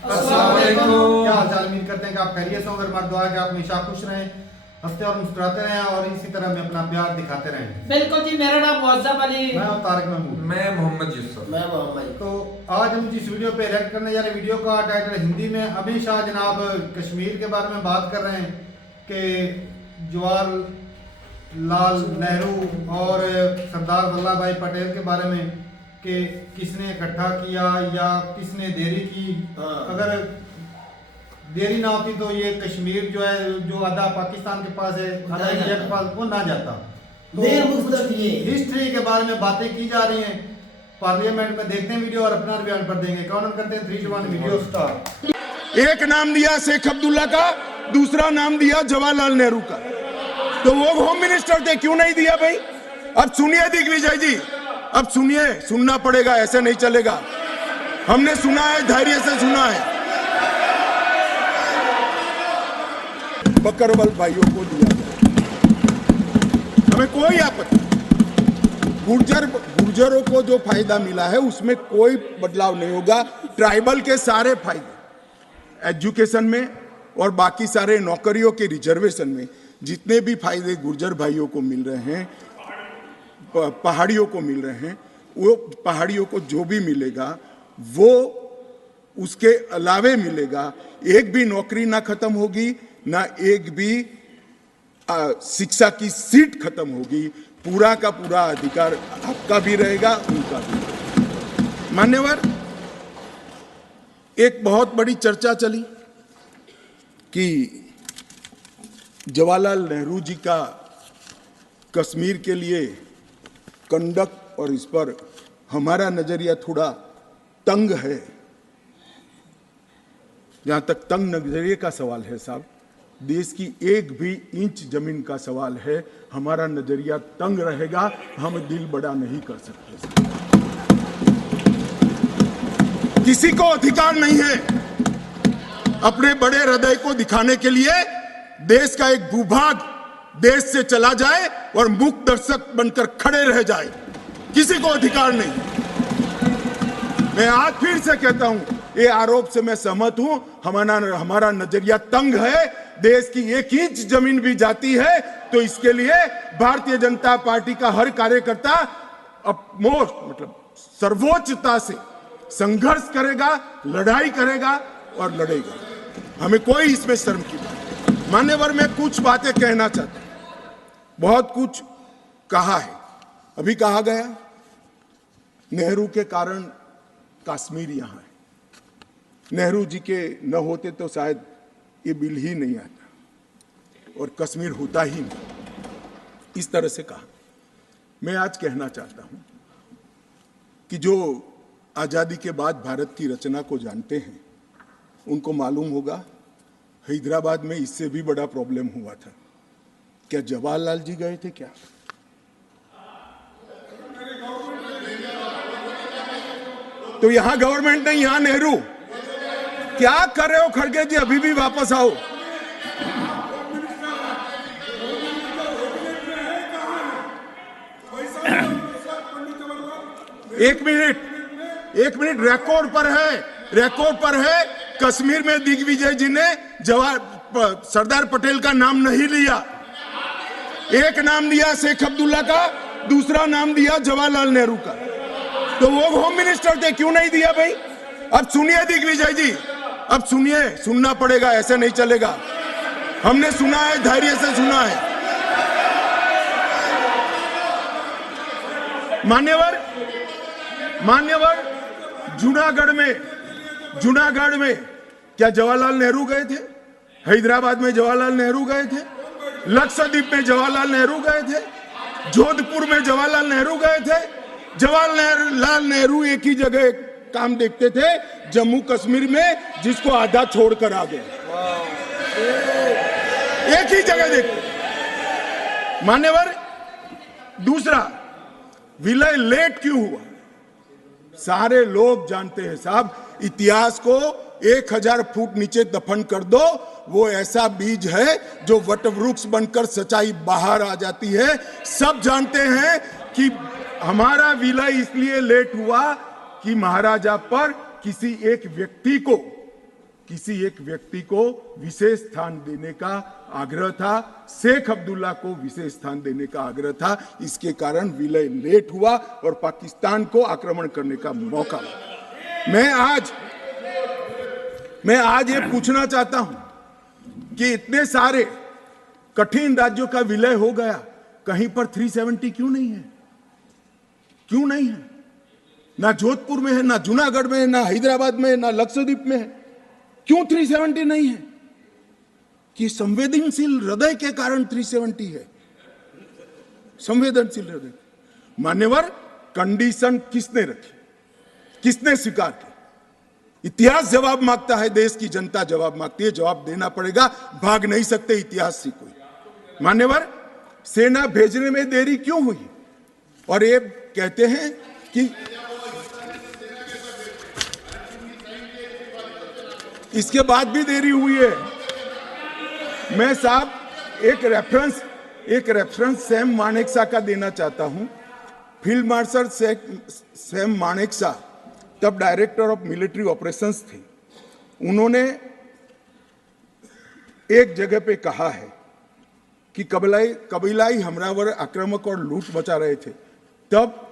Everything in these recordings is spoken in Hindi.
अस्सलाम वालेकुम। क्या हाल चाल, उम्मीद करते हैं कि आप खैरियत से होंगे। हमारी दुआ है कि आप हमेशा खुश रहें, हंसते और मुस्कुराते रहें और इसी तरह में अपना प्यार दिखाते रहें। बिल्कुल जी, मेरा नाम मुअज्जम अली। मैं हूं तारिक महमूद। मैं मोहम्मद यूसुफ। मैं मोहम्मद। तो आज हम जिस वीडियो पे रिएक्ट करने जा रहे हैं, वीडियो का टाइटल हिंदी में अभी शाह जनाब कश्मीर के बारे में बात कर रहे हैं कि जवाहरलाल नेहरू और सरदार वल्लभ भाई पटेल के बारे में कि किसने इकट्ठा किया या किसने देरी की। अगर देरी ना होती तो ये कश्मीर जो है, जो आधा पाकिस्तान के पास है, आधा इंडिया के पास, वो ना जाता। तो हिस्ट्री के बारे में बातें की जा रही हैं पार्लियामेंट में। देखते हैं वीडियो और अपना बयान पर देंगे। काउंट करते हैं 3 2 1 वीडियो स्टार्ट। एक नाम दिया शेख अब्दुल्ला का, दूसरा नाम दिया जवाहरलाल नेहरू का। तो वो होम मिनिस्टर थे, क्यों नहीं दिया भाई? अब सुनिए दिग्विजय जी, अब सुनिए, सुनना पड़ेगा, ऐसे नहीं चलेगा। हमने सुना है, धैर्य से सुना है। बकरवाल भाइयों को दिया जाए, हमें कोई आपत्ति। गुर्जरों को जो फायदा मिला है उसमें कोई बदलाव नहीं होगा। ट्राइबल के सारे फायदे एजुकेशन में और बाकी सारे नौकरियों के रिजर्वेशन में जितने भी फायदे गुर्जर भाइयों को मिल रहे हैं, पहाड़ियों को मिल रहे हैं, वो पहाड़ियों को जो भी मिलेगा वो उसके अलावे मिलेगा। एक भी नौकरी ना खत्म होगी, ना एक भी शिक्षा की सीट खत्म होगी। पूरा का पूरा अधिकार आपका भी रहेगा, उनका भी रहेगा। मान्यवर, एक बहुत बड़ी चर्चा चली कि जवाहरलाल नेहरू जी का कश्मीर के लिए कंडक्ट और इस पर हमारा नजरिया थोड़ा तंग है। जहां तक तंग नजरिए का सवाल है साहब, देश की एक भी इंच जमीन का सवाल है, हमारा नजरिया तंग रहेगा, हम दिल बड़ा नहीं कर सकते। किसी को अधिकार नहीं है अपने बड़े हृदय को दिखाने के लिए देश का एक भूभाग देश से चला जाए और मूक दर्शक बनकर खड़े रह जाए। किसी को अधिकार नहीं। मैं आज फिर से कहता हूं, ये आरोप से मैं सहमत हूं। हमारा नजरिया तंग है। देश की एक इंच जमीन भी जाती है तो इसके लिए भारतीय जनता पार्टी का हर कार्यकर्ता सर्वोच्चता से संघर्ष करेगा, लड़ाई करेगा और लड़ेगा। हमें कोई इसमें शर्म की बात नहीं। मान्यवर, मैं कुछ बातें कहना चाहता हूं। बहुत कुछ कहा है, अभी कहा गया नेहरू के कारण कश्मीर यहां है। नेहरू जी के न होते तो शायद ये बिल ही नहीं आता और कश्मीर होता ही नहीं। इस तरह से कहा। मैं आज कहना चाहता हूं कि जो आजादी के बाद भारत की रचना को जानते हैं उनको मालूम होगा हैदराबाद में इससे भी बड़ा प्रॉब्लम हुआ था। क्या जवाहरलाल जी गए थे क्या? तो यहां गवर्नमेंट नहीं, यहां नेहरू। क्या कर रहे हो खड़गे जी? अभी भी वापस आओ। एक मिनट, रिकॉर्ड पर है। कश्मीर में दिग्विजय जी ने सरदार पटेल का नाम नहीं लिया। एक नाम दिया शेख अब्दुल्ला का, दूसरा नाम दिया जवाहरलाल नेहरू का। तो वो होम मिनिस्टर थे, क्यों नहीं दिया भाई? अब सुनिए दिग्विजय जी, अब सुनिए, सुनना पड़ेगा, ऐसे नहीं चलेगा। हमने सुना है, धैर्य से सुना है। मान्यवर, जूनागढ़ में क्या जवाहरलाल नेहरू गए थे? हैदराबाद में जवाहरलाल नेहरू गए थे? लक्षद्वीप में जवाहरलाल नेहरू गए थे? जोधपुर में जवाहरलाल नेहरू गए थे? जवाहरलाल नेहरू एक ही जगह काम देखते थे, जम्मू कश्मीर में, जिसको आधा छोड़कर आ गए। एक ही जगह देखते। मान्यवर, दूसरा, विलय लेट क्यों हुआ? सारे लोग जानते हैं साहब, इतिहास को 1000 फुट नीचे दफन कर दो, वो ऐसा बीज है जो वटवृक्ष बनकर सच्चाई बाहर आ जाती है। सब जानते हैं कि हमारा विलय इसलिए लेट हुआ कि महाराजा पर किसी एक व्यक्ति को किसी एक व्यक्ति को विशेष स्थान देने का आग्रह था, शेख अब्दुल्ला को विशेष स्थान देने का आग्रह था। इसके कारण विलय लेट हुआ और पाकिस्तान को आक्रमण करने का मौका मिला। मैं आज ये पूछना चाहता हूं कि इतने सारे कठिन राज्यों का विलय हो गया, कहीं पर 370 क्यों नहीं है? क्यों नहीं है? ना जोधपुर में है, ना जूनागढ़ में है, ना हैदराबाद में है, ना लक्षद्वीप में है। क्यों 370 नहीं है? कि संवेदनशील हृदय के कारण 370 है। संवेदनशील हृदय। मान्यवर, कंडीशन किसने रखी? किसने स्वीकार की? इतिहास जवाब मांगता है, देश की जनता जवाब मांगती है। जवाब देना पड़ेगा, भाग नहीं सकते इतिहास से कोई। मान्यवर, सेना भेजने में देरी क्यों हुई? और ये कहते हैं कि इसके बाद भी देरी हुई है। मैं साहब एक रेफरेंस सैम मानेकशॉ का देना चाहता हूं। फील्ड मार्शल सैम मानेकशॉ तब डायरेक्टर ऑफ मिलिट्री ऑपरेशंस थे। उन्होंने एक जगह पे कहा है कि कबीलाई हमलावर आक्रामक और लूट मचा रहे थे, तब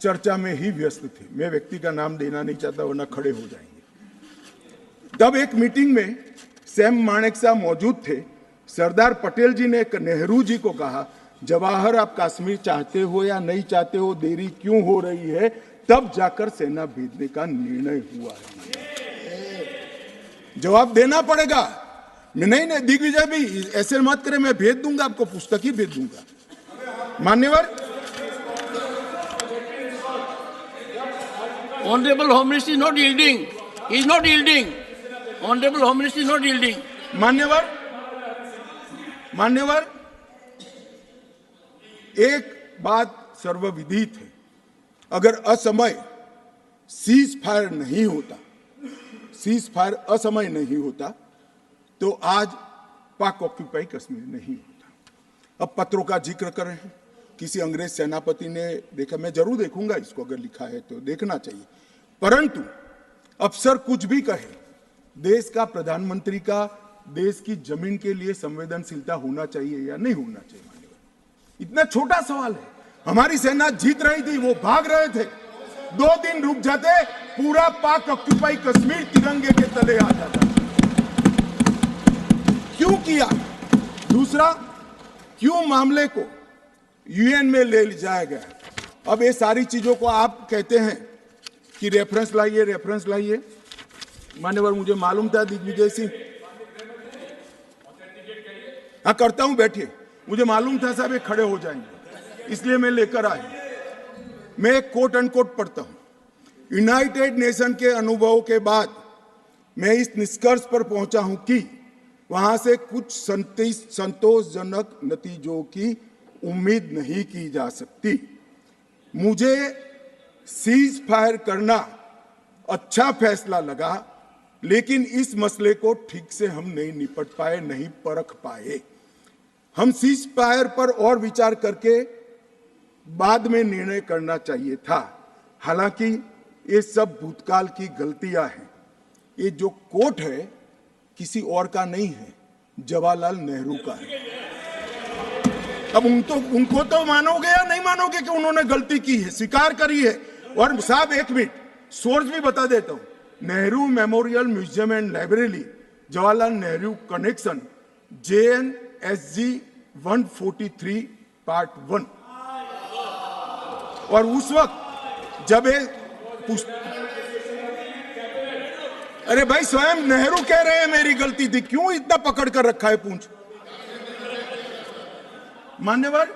चर्चा में ही व्यस्त थे। मैं व्यक्ति का नाम देना नहीं चाहता वरना खड़े हो जाएंगे। तब एक मीटिंग में सैम मानेकशॉ मौजूद थे। सरदार पटेल जी ने नेहरू जी को कहा, जवाहर आप कश्मीर चाहते हो या नहीं चाहते हो, देरी क्यों हो रही है? तब जाकर सेना भेजने का निर्णय हुआ है। जवाब देना पड़ेगा। नहीं दिग्विजय भी ऐसे मत करे, मैं भेज दूंगा आपको, पुस्तक ही भेज दूंगा। मान्यवर, Honorable Home Minister is not yielding. He is not yielding. Honorable Home Minister is not yielding. मान्यवर, एक बात सर्वविदित है, अगर असमय सीज फायर असमय नहीं होता तो आज पाक ऑक्यूपाई कश्मीर नहीं होता। अब पत्रों का जिक्र कर रहे हैं, किसी अंग्रेज सेनापति ने देखा, मैं जरूर देखूंगा इसको, अगर लिखा है तो देखना चाहिए। परंतु अफसर कुछ भी कहे, देश का प्रधानमंत्री का देश की जमीन के लिए संवेदनशीलता होना चाहिए या नहीं होना चाहिए? इतना छोटा सवाल है। हमारी सेना जीत रही थी, वो भाग रहे थे। 2 दिन रुक जाते, पूरा पाक ऑक्यूपाई कश्मीर तिरंगे के तले आ जाता। क्यों किया? दूसरा, क्यों मामले को यूएन में ले जाया गया? अब ये सारी चीजों को आप कहते हैं कि रेफरेंस लाइए। मान्यवर, मुझे मालूम था दिग्विजय सिंह, हाँ करता हूं, बैठिए। मुझे मालूम था साहब ये खड़े हो जाएंगे, इसलिए मैं लेकर आया। मैं एक कोट अनकोट पढ़ता हूं। यूनाइटेड नेशन के अनुभवों के बाद मैं इस निष्कर्ष पर पहुंचा हूं कि वहां से कुछ संतोषजनक नतीजों की उम्मीद नहीं की जा सकती। मुझे सीज फायर करना अच्छा फैसला लगा, लेकिन इस मसले को ठीक से हम नहीं निपट पाए, नहीं परख पाए। हम सीज फायर पर और विचार करके बाद में निर्णय करना चाहिए था। हालांकि ये सब भूतकाल की गलतियां हैं। ये जो कोट है किसी और का नहीं है, जवाहरलाल नेहरू का है। अब उनको तो मानोगे या नहीं मानोगे कि उन्होंने गलती की है, स्वीकार करी है। और साहब एक मिनट, सोर्स भी बता देता हूं। Nehru memorial museum and library, Jawaharlal Nehru connection, JNSG 143 part 1। और उस वक्त जब अरे भाई, स्वयं नेहरू कह रहे हैं मेरी गलती थी, क्यों इतना पकड़ कर रखा है पूंछ? मान्यवर,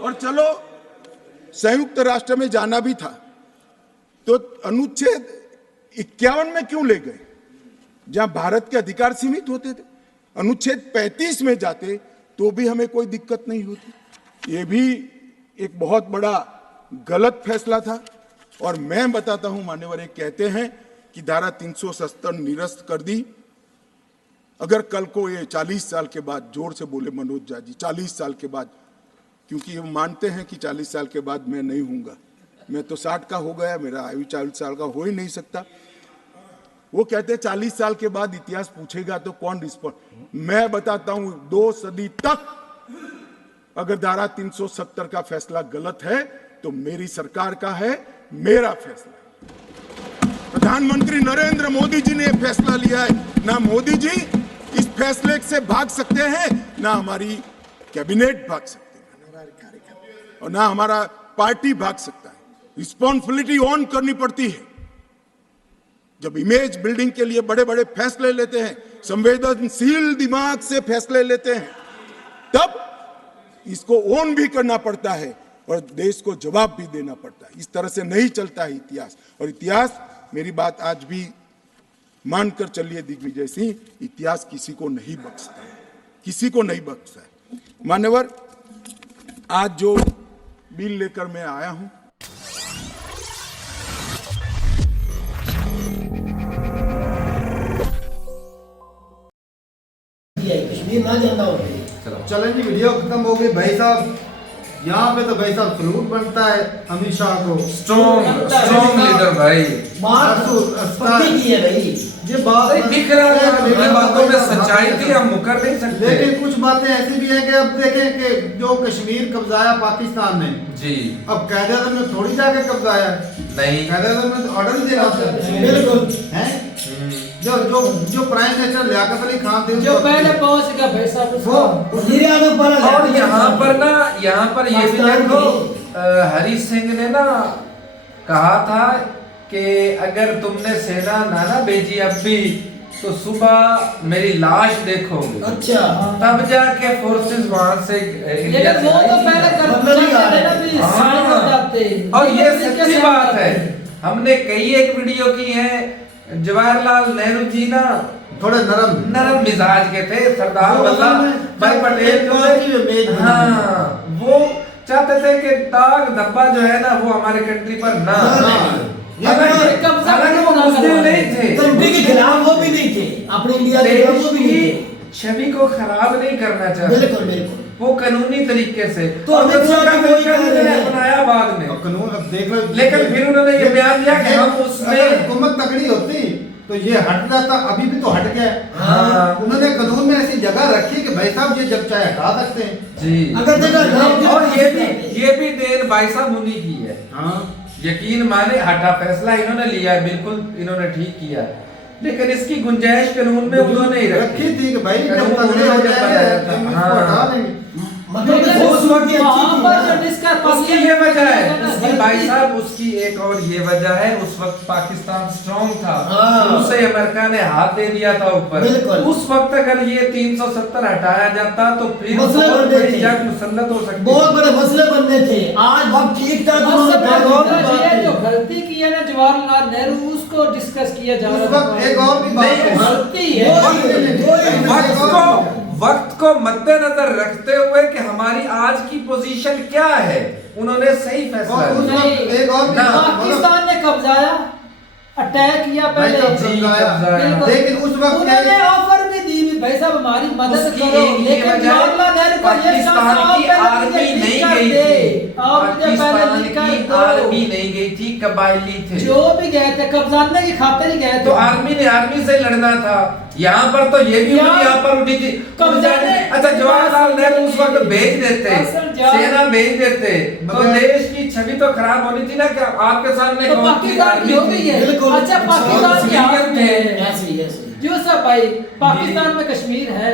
और चलो संयुक्त राष्ट्र में जाना भी था तो अनुच्छेद 51 में क्यों ले गए, जहां भारत के अधिकार सीमित होते थे? अनुच्छेद 35 में जाते तो भी हमें कोई दिक्कत नहीं होती। ये भी एक बहुत बड़ा गलत फैसला था। और मैं बताता हूं मान्यवर, एक कहते हैं कि धारा 370 निरस्त कर दी। अगर कल को ये 40 साल के बाद, जोर से बोले मनोज झा जी, 40 साल के बाद, क्योंकि हम मानते हैं कि 40 साल के बाद मैं नहीं हूंगा, मैं तो 60 का हो गया, मेरा आयु 40 साल का हो ही नहीं सकता। वो कहते हैं 40 साल के बाद इतिहास पूछेगा तो कौन रिस्पॉन्ड। मैं बताता हूं 2 सदी तक अगर धारा 370 का फैसला गलत है तो मेरी सरकार का है, मेरा फैसला। प्रधानमंत्री नरेंद्र मोदी जी ने यह फैसला लिया है। ना मोदी जी इस फैसले से भाग सकते हैं, ना हमारी कैबिनेट भाग सकते हैं, और ना हमारा पार्टी भाग सकता है। रिस्पॉन्सिबिलिटी ऑन करनी पड़ती है। जब इमेज बिल्डिंग के लिए बड़े बड़े फैसले लेते हैं, संवेदनशील दिमाग से फैसले लेते हैं, तब इसको ऑन भी करना पड़ता है और देश को जवाब भी देना पड़ता है। इस तरह से नहीं चलता है इतिहास। और इतिहास, मेरी बात आज भी मानकर चलिए दिग्विजय सिंह, इतिहास किसी को नहीं बख्शता है, किसी को नहीं बख्शता है। मान्यवर, आज जो बिल लेकर मैं आया हूं, कश्मीर ना जाना हो। चलें जी, वीडियो खत्म हो गई। भाई साहब, यहाँ पे तो भाई साहब सलूट बनता है अमित शाह को। स्ट्रॉन्ग लीडर भाई। बात पक्की की है भाई। ये बात दिख रहा है, बातों में सच्चाई थी, हम मुकर नहीं सकते। लेकिन कुछ बातें ऐसी भी हैं कि अब देखें कि जो कश्मीर कब्जाया पाकिस्तान ने जी, अब कायदे में थोड़ी जाके कब्जाया नहीं, कायदे में तो ऑर्डर देना था। बिल्कुल हैं जो जो जो प्राइम मिनिस्टर लियाकत अली खान थे, जो पहले पहुंच गया भाई साहब वो वजीर आजम पर और यहाँ पर ये भी देखो, हरी सिंह ने ना कहा था कि अगर तुमने सेना ना भेजी अब भी तो सुबह मेरी लाश देखोगे। अच्छा, तब जाके फोर्सेस वहां से इंडिया लेकिन वो तो पहले कर हाँ। और ये सच्ची बात है, हमने कई एक वीडियो की है। जवाहरलाल नेहरू जी ना थोड़े नरम मिजाज के थे। सरदार वल्लभ भाई पटेल जो हाँ, वो चाहते थे कि दाग धब्बा जो है ना वो हमारे कंट्री पर ना हालांकि वो मुस्लिम नहीं थे, कंट्री के खिलाफ वो भी नहीं थे, अपने इंडिया के खिलाफ वो भी नहीं थे। छवि को खराब नहीं करना चाहते। बिल्कुल बिल्कुल, वो कानूनी तरीके से तो अमित शाह का कोई अपनाया बाद में कानून। अब देख लो, लेकिन फिर उन्होंने ये बयान दिया कि हम उसमें हुकूमत तगड़ी होती तो ये हट जाता। अभी भी तो हट गया। हाँ। उन्होंने कानून में ऐसी जगह रखी कि भाई साहब ये जब चाहे हटा सकते हैं। जी, अगर देखा और ये भी देन भाई साहब उन्हीं की है। हाँ, यकीन माने, हटा फैसला इन्होंने लिया है, बिल्कुल इन्होंने ठीक किया, लेकिन इसकी गुंजाइश कानून में उन्होंने ही रखी थी कि भाई जब कानून तगड़े हो उन्होंने जाएंगे बनाया तो था। इसको हटा देंगे। मतलब उस वक्त की अच्छी थी ना। उसकी ये वजह है, उसकी भाई साहब उसकी एक और ये वजह है, उस वक्त पाकिस्तान स्ट्रॉन्ग था, हाँ। उसे अमेरिका ने हाथ दे दिया था ऊपर। बिल्कुल। उस वक्त अगर ये 370 हटाया जाता तो फिर मसले बहुत बनने बड़ी थे। जंग मुसल्लत हो सकती बहुत बड़े मसले बनने थे। आज वक्त ठीक था तो ये जो गलती की है ना जवाहरलाल नेहरू, उसको डिस्कस किया जा उस रहा वक्त एक और भी बात है। गलती है। वक्त को मद्देनजर रखते हुए कि हमारी आज की पोजीशन क्या है, उन्होंने सही फैसला और उस लिया। वक्त एक और भी ना, बात, पाकिस्तान ने कब्जाया, अटैक किया पहले, भाई साहब कब्जाया। बिल्कुल। लेकिन उस वक्त उन्होंने ऑफर भी दी भी भाई साहब हमारी मदद उसकी करो, एक ही लेकिन वजह जवाहरलाल नेहरू को ये पाकिस्तान की आर्मी नहीं गई थी, पाकिस्तान की आर्मी नहीं गई थी, कबायली थे जो भी गए थे कब्जाने की खातिर ही गए थे। तो आर्मी से लड़ना था। यहाँ पर तो ये भी यहाँ पर उठी थी कब्जाने। अच्छा, जवाहरलाल नेहरू उस वक्त भेज देते, सेना भेज देते तो देश की छवि तो खराब होनी थी ना। क्या आपके सामने तो पाकिस्तान की हो गई है। अच्छा, पाकिस्तान की हालत है जो सब भाई, पाकिस्तान में कश्मीर है,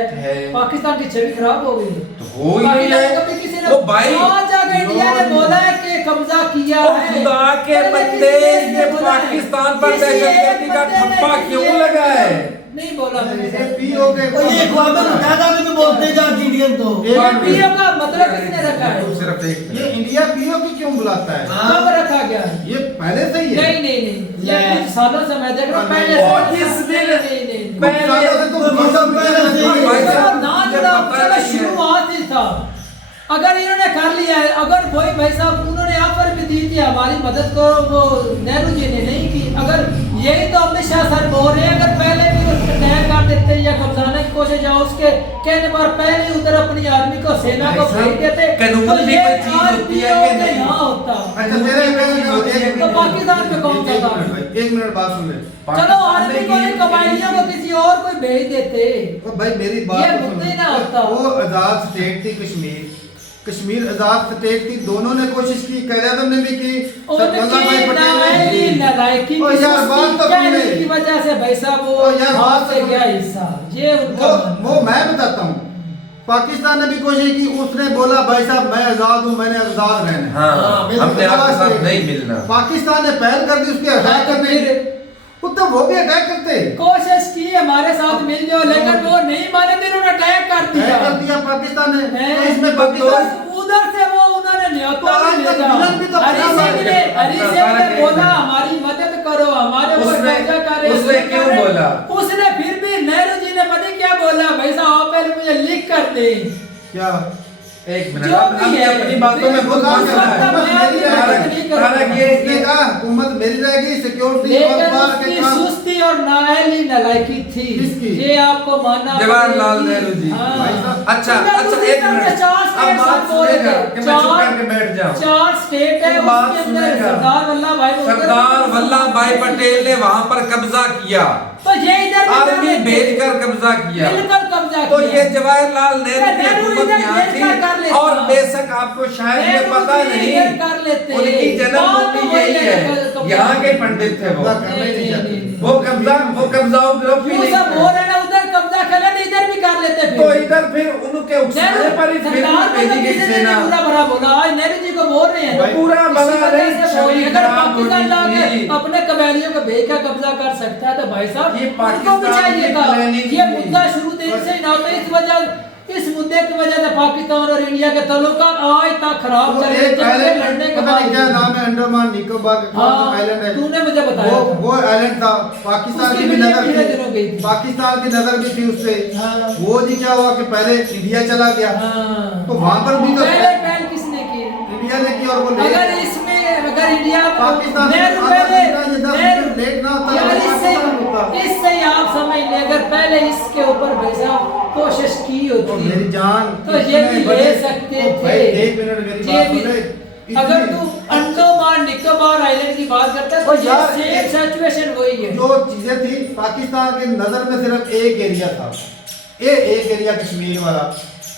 पाकिस्तान की छवि खराब हो गई तो हो ही है। किसी ने वो भाई जगह इंडिया ने बोला है कि कब्जा किया है। खुदा के बंदे, ये पाकिस्तान पर दहशतगर्दी का ठप्पा क्यों लगा है? नहीं बोला मैंने। पीओ के ये अखबार में मुतादा में भी बोलते जाके इंडियन तो पीओ का मतलब किसने रखा है? सिर्फ एक ये इंडिया पीओ की क्यों बुलाता है? कब रखा गया है? ये पहले से ही है। नहीं नहीं नहीं, ये कुछ सालों से मैं देख रहा हूँ पहले वो से। जिस दिन नहीं नहीं कुछ सालों से तो भाई साहब, ना मुझे जुड़ा पता चलो नहीं है। शुरुआत ही था। अगर इन्होंने कर लिया है, अगर वही भाई साहब उन्होंने ऑफर भी दी थी हमारी मदद करो, वो नेहरू जी ने नहीं की। अगर यही तो अमित शाह सर बोल रहे हैं, अगर पहले भी उसको तय कर देते या कब्जाने की कोशिश या उसके कहने पर पहले उधर अपने अपनी आर्मी को सेना को भेज देते कानून तो भी ये कोई चीज आज होती है भी कि नहीं? ना होता। अच्छा तेरे तो पाकिस्तान में कौन सा था? एक मिनट बात सुन ले। चलो आर्मी को नहीं, कबायलियों को किसी और को भेज देते। ओ भाई मेरी बात ये तो सुन। मुद्दे ना होता। वो आजाद स्टेट थी कश्मीर आजाद स्टेट थी, दोनों ने कोशिश की, क़यादत ने भी की, सरदार वल्लभ भाई पटेल ने भी की। नालायकी ओ यार बात तो सुन ले। की वजह से भाई साहब ओ यार वो बात हाथ से तो गया हिस्सा, ये उनका वो मैं बताता हूँ। पाकिस्तान ने भी कोशिश की, उसने बोला भाई साहब मैं आजाद हूँ, मैंने आजाद रहना है। हाँ हमने आपके साथ नहीं मिलना। पाकिस्तान ने पहल कर दी उसके अटैक करने की, तो वो भी अटैक करते कोशिश की हमारे साथ मिल जाओ, लेकिन वो नहीं माने, फिर उन्होंने अटैक कर दिया पाकिस्तान ने। हैं? तो इसमें तो पाकिस्तान उधर से वो उन्होंने न्योता तो आज भी तक भेजा। विलन भी तो हरी बना हुआ सिंह है। ने बोला हमारी मदद करो, हमारे ऊपर उसने- कब्जा करे। उसने क्यों बोला? उसने फिर भी नेहरू जी ने पता क्या बोला, भाई साहब आप पहले मुझे लिख कर दे। क्या एक मिनट, जो अब भी हमने है, अपनी बातों में खुद उस बोलना वक्त है। मैं भी नहीं करूंगा। तारक उसने कहा हुकूमत मेरी रहेगी, सिक्योरिटी और लेकिन बाहर के उसकी काम। सुस्ती और नाअहली नालायकी थी, किसकी? ये आपको मानना जवाहरलाल पड़ेगा। नेहरू जी। हाँ। भाई साहब, अच्छा उधर अच्छा दूसरी एक तरफ मिनट, 50 अब स्टेट बात बोले सुनेगा थे। कि मैं चुप करके बैठ जाऊं। 4 स्टेट है, बात उसके अंदर सुनेगा। सरदार वल्लभ भाई सरदार वल्लभ भाई पटेल ने वहां पर कब्जा किया, तो ये इधर आर्मी भेजकर कब्जा किया। बिल्कुल कब्जा तो किया। ये जवाहरलाल नेहरू की नेहरू हुकूमत इधर यहाँ भेजकर कर थी, लेता। और बेशक आपको शायद ये नेहरू पता जी नहीं, इधर कर लेते। उनकी जन्मभूमि बात यही है, कब्जा- यहाँ के पंडित थे वो। कब्जा करना ही नहीं चाहते। वो कब्जाओ ग्रुप ही वो नहीं सब थे। बोल रहे ना, उधर कब्जा कर लेते, इधर भी कर लेते फिर। तो इधर फिर उनके उकसाने पर ही फिर सरदार को भेजी तो गई किसी ने सेना। नहीं बुरा भला बोला, आज नेहरू जी को बोल रहे हैं। भाई, पूरा इसी भला वजह नहीं, से छवि बोल रहे हैं। अगर खराब पाकिस्तान होनी जाके थी। अपने कबायलियों को बेचा कब्जा कर सकता है तो भाई साहब ये उनको पाकिस्तान भी चाहिए की था। प्लानिंग ये थी। मुद्दा शुरू दिन से ही ना होता, इस मुद्दे की वजह से पाकिस्तान और इंडिया के ताल्लुकात आज तक खराब वो चल रहे एक थे, आइलैंड लड़ने के पता नहीं क्या बाद। नाम है, अंडमान निकोबार का कौन सा हाँ, आइलैंड है? तूने मुझे बताया था। वो आइलैंड था, पाकिस्तान उसकी की भी वीडियो नजर पिछले दिनों गई थी, थी। पाकिस्तान की नजर भी थी उससे। हाँ। वो जी क्या हुआ कि पहले इंडिया चला गया, हाँ। तो वहां पर भी तो पहले किसने की? इंडिया ने की, और वो अगर इसमें अगर इंडिया पाकिस्तान नेहरू अगर पहले ये 10 मिनट लेट ना होता, यार तो इससे पाकिस्तान होता। इससे ही आप समझ ले, अगर पहले इसके ऊपर वैसा कोशिश की तो होती मेरी जान तो ये भी इतने ले बड़े- सकते तो भाई, थे। एक मिनट मेरी ये बात भी- सुन ले। अगर इतनी- तू अंडमान निकोबार आइलैंड की बात करता है और तो ये यार, सेम सिचुएशन वही है। जो चीजें थी पाकिस्तान की नजर में सिर्फ एक एरिया था, एक एरिया कश्मीर वाला।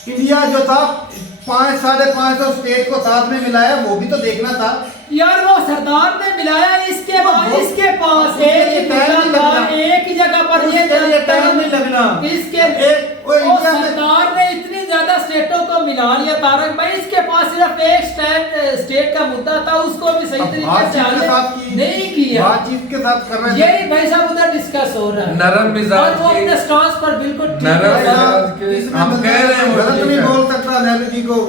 इंडिया जो था 500-550 स्टेट को साथ में मिलाया, वो भी तो देखना था। यार वो सरदार ने मिलाया, इसके बाद वो- इसके पास उसके एक लिए ही टाइम नहीं मुद्दा था, लगना। एक ही जगह पर ये उसके लिए टाइम नहीं लगना। इसके वो वो इंडिया में- सरदार ने इतनी ज्यादा स्टेटों को मिला लिया तारक भाई, इसके पास सिर्फ एक स्टेट का मुद्दा था, उसको भी सही अब तरीके से बातचीत के हल साथ की, नहीं किया। बातचीत के साथ कर रहे थे। यही भाई साहब उधर डिस्कस हो रहा है, नरम मिजाज और वो के- अपने स्टांस पर बिल्कुल ठीक नरम है। मिजाज के- इसमें हम कह रहे हैं वो गलत ठीक नहीं है। बोल सकता नेहरू जी को,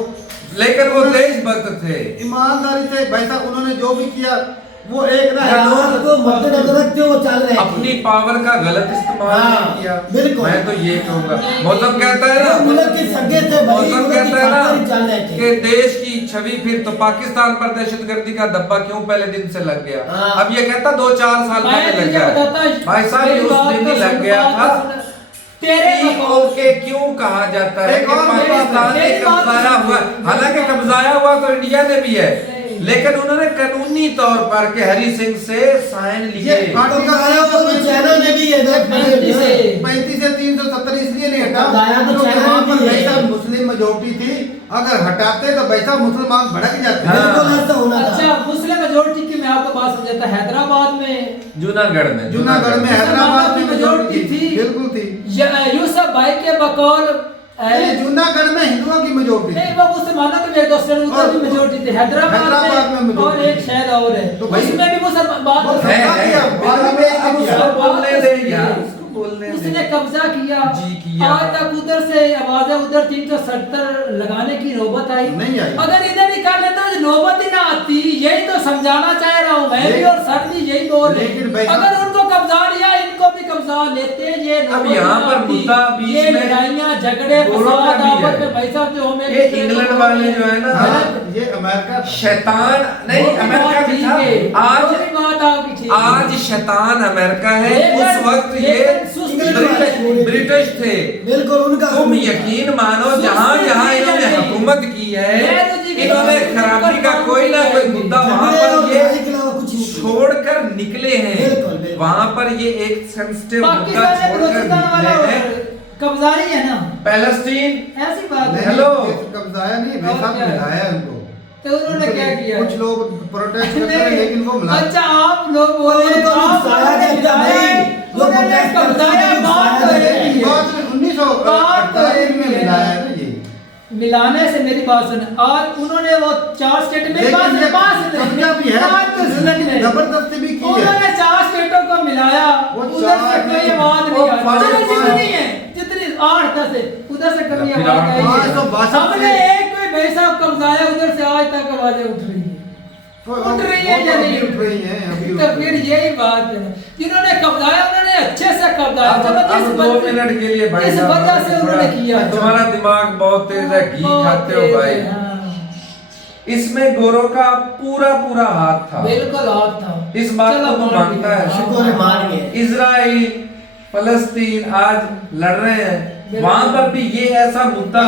लेकिन वो देशभक्त थे। ईमानदारी से भाई साहब उन्होंने जो भी किया वो एक ना हालात को मद्देनजर रखते हुए चल रहे थे। अपनी पावर का गलत इस्तेमाल हाँ, नहीं किया। बिल्कुल। मैं तो ये कहूंगा, मौसम कहता है जो ना, मुल्क के सगे थे भाई, मौसम मुल्क की कहता है खातिर चल रहे ना थे। कि देश की छवि फिर तो पाकिस्तान पर दहशतगर्दी का धब्बा क्यों पहले दिन से लग गया। हाँ। अब ये कहता 2-4 साल मैं पहले लग तुझे गया। बताता भाई साहब ये उस दिन ही लग गया था। तेरे ओके क्यों कहा जाता है एक कि और पाकिस्तान ने मेरी बात कब्जाया सुनो। हुआ, हालांकि कब्जाया हुआ तो इंडिया ने भी है, लेकिन उन्होंने कानूनी तौर पर के हरी सिंह से साइन लिए। ये तो गाया वो तो चाइना ने भी है देख 35 से 35 से 370 इसलिए नहीं हटा गाया तो क्योंकि चाइना वहाँ पर भी है। भाई साहब मुस्लिम मेजोरिटी थी, अगर हटाते तो भाई साहब मुसलमान भड़क जाते। हाँ। बिल्कुल ऐसा होना था। अच्छा मुस्लिम मेजोरिटी की मैं आपको बात समझाता, हैदराबाद में जूनागढ़ में जूनागढ़ में हैदराबाद में मेजोरिटी थी, बिल्कुल थी। यूसुफ भाई के बकौल ये जूनागढ़ में हिंदुओं की मेजोरिटी नहीं थी। वो मुसलमानों की उधर भी और- मेजोरिटी थी हैदराबाद हैदराबाद में में, majority और एक थी। शहर और है तो भाई- उसमें भी मुसलमान बात वो है, सबका है। किया, बारह में एक अब किया। उसको बोलने दे यार, उसको बोलने दे। उसने कब्जा किया जी, किया। आज तक उधर से आवाजें उधर 370 लगाने की नौबत आई नहीं आई। अगर इधर ही कर लेता तो नौबत ही ना आती। यही तो समझाना चाह रहा हूँ मैं भी, लेकिन- और सर भी यही बोल रहे लेकिन हैं। भाई साहब- अगर उनको कब्जा लिया इनको भी कब्जा लेते, ये अब नौबत यहाँ ना पर आती। मुद्दा बीच ये में लड़ाइयाँ झगड़े गोरों का फसाद भी आपस है। में भाई साहब जो हमें ये इंग्लैंड वाले जो है ना, हाँ, ये अमेरिका शैतान नहीं, वो भी अमेरिका बात भी ठीक था। है, आज वो भी बात आपकी ठीक है। आज शैतान अमेरिका है, लेकिन- उस वक्त ये लेकिन सुस्ती इंग्लैंड वाले- ब्रिटिश थे। बिल्कुल उनका तुम यकीन मानो जहाँ जहाँ इन्होंने हुकूमत की है, इन्होंने खराबी का कोई ना कोई मुद्दा वहाँ पर ये छोड़कर निकले हैं। वहाँ पर ये एक सेंसिटिव मुद्दा छोड़कर निकले हैं। कब्जारी है ना पैलेस्टीन, ऐसी बात है। हेलो। कब्जाया नहीं, वैसा मिलाया उनको। तो उन्होंने क्या किया? कुछ लोग प्रोटेस्ट करते हैं लेकिन वो मिला। अच्छा आप लोग बोले उनको नुकसाया जाता नहीं, वो उन्होंने protest कब्जाया, करते हैं, बात तो एक ही है। बाद में 1948 में मिलाया है ना ये। मिलाने से मेरी बात सुन, और उन्होंने वो 4 स्टेट में लेकिन पास ये पास कब्जा भी है, बात तो सुन ले। जबरदस्ती भी की है। उन्होंने 4 स्टेटों को मिलाया, वो उधर से 4 कोई नहीं, बात वो नहीं आई। 5 चलो जितनी है, जितनी 8-10 है, उधर से कभी फिर आवाज आई 862 है। हमने एक कोई भाई साहब कब्जाया, उधर से आज तक आवाजें उठ रही है। उठ रही है या नहीं उठ रही है अभी। तो फिर यही बात है, जिन्होंने कब्जाया उन्होंने अच्छे से कब्जाया। चलो अब 2 मिनट के लिए भाई इस साहब, वजह से उन्होंने किया। तुम्हारा दिमाग बहुत तेज है, घी बहुत खाते हो तेज भाई। है, हाँ। इसमें गोरों का पूरा पूरा हाथ था। बिल्कुल हाथ था। इस बात चलो को तुम मान मानता है? लिया। शुक्र मान गए। इजराइल फलस्तीन आज लड़ रहे हैं, वहां पर भी ये ऐसा मुद्दा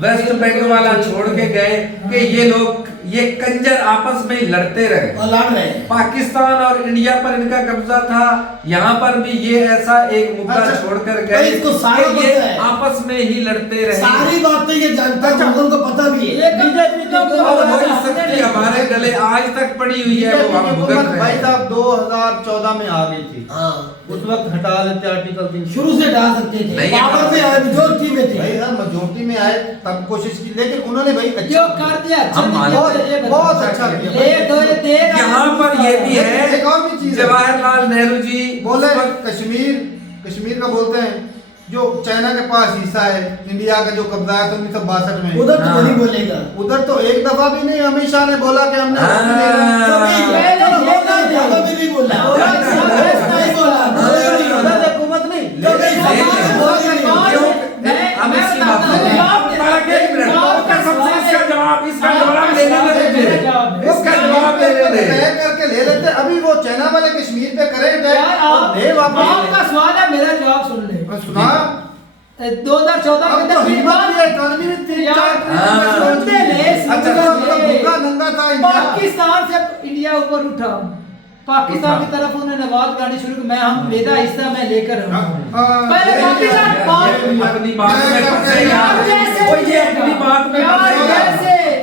वेस्ट बैंक वाला छोड़ के गए कि ये लोग ये कंजर आपस में ही लड़ते रहे। और लड़ रहे हैं। पाकिस्तान और इंडिया पर इनका कब्जा था, यहाँ पर भी ये ऐसा एक मुद्दा अच्छा, छोड़कर भाई गए इसको सारा कि ये पता है। आपस में ही लड़ते रहे। सारी बातें ये जानता है, उनको पता भी है। बीजेपी और वही शक्ति हमारे गले आज तक पड़ी हुई है, वो हम भुगत रहे भाई हैं। साहब 2014 में आ गई थी। हाँ, उस वक्त हटा लेते आर्टिकल 3। शुरू से डाल सकते थे, नहीं, पावर में आए, मेजॉरिटी में थे। भाई साहब मेजोरिटी में आए तब कोशिश की, लेकिन उन्होंने भाई जो कर दिया अच्छा हम नहीं मानते किया, हैं, ये बताओ। बहुत अच्छा किया। ले दो ये दे रहा यहाँ पर ये भी है, एक और भी चीज है। जवाहरलाल नेहरू जी बोले उस वक्त कश्मीर का बोलते हैं जो चाइना के पास हिस्सा है, इंडिया का जो कब्जा है 1962 में, उधर तो हाँ। नहीं बोलेगा। उधर तो एक दफा भी नहीं अमित शाह ने बोला कि हमने हाँ। चलो बोलना है, ज्यादा भी नहीं बोला। नहीं बोला, हुकूमत नहीं हम इसी बात इसका जवाब लेने दे, इसका जवाब लेने दे। तय करके ले लेते। अभी वो चाइना वाले कश्मीर पे करें यार आप ले वापस आपका सवाल है, मेरा जवाब सुन ले। सुना 2014 अब के तो अंदर हिम्मत भी है, इकॉनमी में 3-4 सुनते ले, अच्छा भूखा नंगा था इंडिया। पाकिस्तान से इंडिया ऊपर उठा, पाकिस्तान की तरफ उन्होंने आवाज गानी शुरू की, मैं हम मेरा हिस्सा मैं लेकर पहले पाकिस्तान अपनी बात में फंसे यार, वो ये अपनी बात में फंसे यार।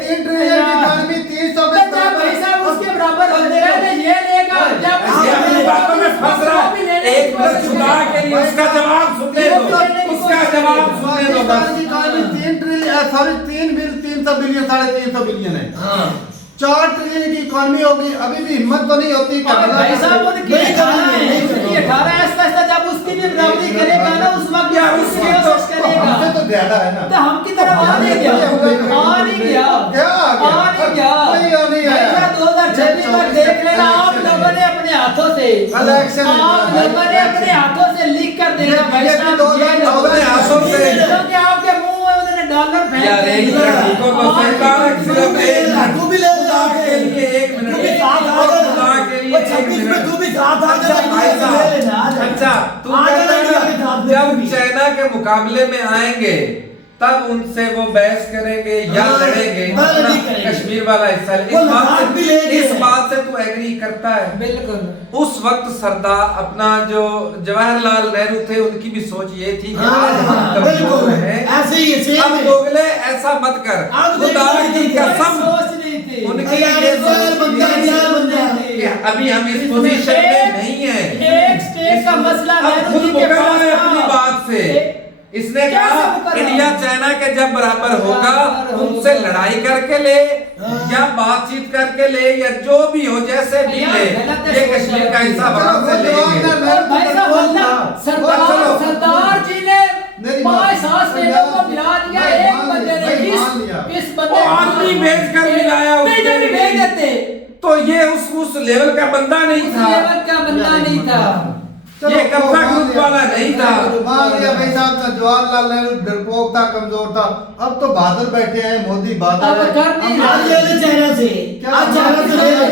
3 ट्रिलियन की इकॉनमी 300 के पैसा उसके बराबर होते रहे, ये लेगा जब ये अपनी बातों में फंस रहा है। एक मिनट सुना के लिए उसका जवाब सुनने दो, उसका जवाब सुनने दो बस। पाकिस्तान की economy 3 trillion sorry 300 billion 350 billion है। हाँ। 4 ट्रिलियन की इकॉनमी होगी, अभी भी हिम्मत तो नहीं होती। भाई साहब उनकी 18 ऐसा जब उसकी भी बराबरी करेगा ना, उस वक्त यार उसकी उसकी कोशिश करेगा। हमसे तो ज्यादा है ना। तो हम की तरफ आ नहीं गया, आ नहीं गया, क्या आ गया? आ नहीं गया। कोई आ नहीं आया। ऐसा 2026 तक देख लेना, आप लोगों ने अपने हाथों से, इलेक्शन आप लोगों ने अपने हाथों से लिख कर देना भाई साहब, अपने हाथों से। क्योंकि आपके मुंह में उन्होंने डॉलर फेंक यार एक दिया। मिनट रुको तो सरकार सिर्फ एक मिनट तू भी ले ले खुदा के लिए एक तू मिनट, भी साथ आ जा। खुदा के लिए वो एक 26 में मिनट। तू भी साथ आ जा, अच्छा भाई ले लेना, आ साहब, जा। अच्छा तू आ कहता जाना है इंडिया के साथ ना, में जब तू भी। चाइना के मुकाबले में आएंगे तब उनसे वो बहस करेंगे या हाँ, लड़ेंगे पहले अपना नहीं करेंगे। कश्मीर वाला हिस्सा। वो लद्दाख भी लेंगे। इस बात से तू एग्री करता है? बिल्कुल। उस वक्त सरदार अपना जो जवाहरलाल नेहरू थे उनकी भी सोच ये थी कि हाँ, आज हम हाँ, कमजोर बिल्कुल। हैं, ऐसे ही है, सेम अब है। दोगले ऐसा मत कर, अब खुदा की देखो, कसम सोच नहीं थी उनकी अरे ये यार, सोच बंदा थी यार, बंदा। कि अभी हम इस इसमें पोजीशन में एक- नहीं है। एक स्टेट का मसला अब नेहरू खुद जी के मुकर पास है था। अपनी बात से। इसने कैसे कहा मुकर इंडिया है? चाइना के जब बराबर होगा बराबर उनसे होगा। लड़ाई करके ले हाँ। या बातचीत करके ले या जो भी हो जैसे भी यार, ले, गलत है ये सोच कश्मीर का है। हिस्सा चलो, वहां से वो लेंगे। जवाब और भाई साहब वल्लभ सरदार जी ने मेरी 5 स्टेटों को मिला दिया, भाई एक मान बंदे ने लिया, भाई मान लिया। 20 वो बंदे आदमी भेज कर मिलाया उसने। बीजेपी भेज देते, तो ये उस लेवल का बंदा नहीं उस था, लेवल का बंदा नहीं था। चलो, ये कब्जा मान ग्रुप लिया। वाला नहीं था। मान लिया भाई साहब का जवाहरलाल नेहरू डरपोक था, कमजोर था। अब तो बादल बैठे हैं, मोदी बादल अब है। कर नहीं हम आज ले ले चाइना से, क्या आज चाइना से ले ले।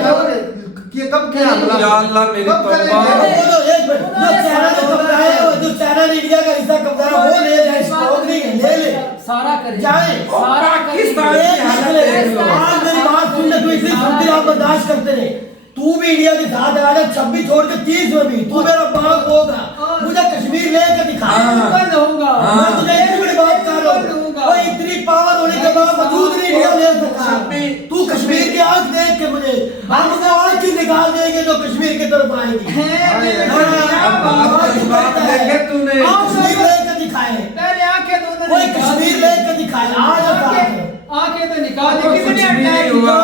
कब किया हमला? या अल्लाह मेरी कब तौबा। करेंगे? वो तो एक मिनट, जो चाइना ने कब्जा है, जो चाइना ने इंडिया का हिस्सा कब्जा है, वो ले ले, स्टॉक नहीं ले ले, सारा करे जाए। सारा पाकिस्तान करेंगे। की हालत देख लो। आज मेरी बात सुन ले, तू इतनी सुनती आप बर्दाश्त करते रहे। तू भी इंडिया के साथ आया, 26 छोड़ के 30 में भी तू मेरा बाप होगा। मुझे कश्मीर लेकर दिखा। ऊपर रहूंगा। मैं तुझे इतनी बड़ी बात कर रहा हूँ, और इतनी पावर होने के बावजूद नहीं इंडिया ले सका। तू कश्मीर की आंख देख के मुझे, हम वो आंख ही निकाल देंगे जो कश्मीर की तरफ आएगी। बात देखे तूने। कश्मीर लेकर दिखाए, पहले आंखें दोनों कोई कश्मीर लेकर दिखाए। आज आंखें तो निकाल कोई दी। कितने कुछ भी अटैक नहीं हुआ।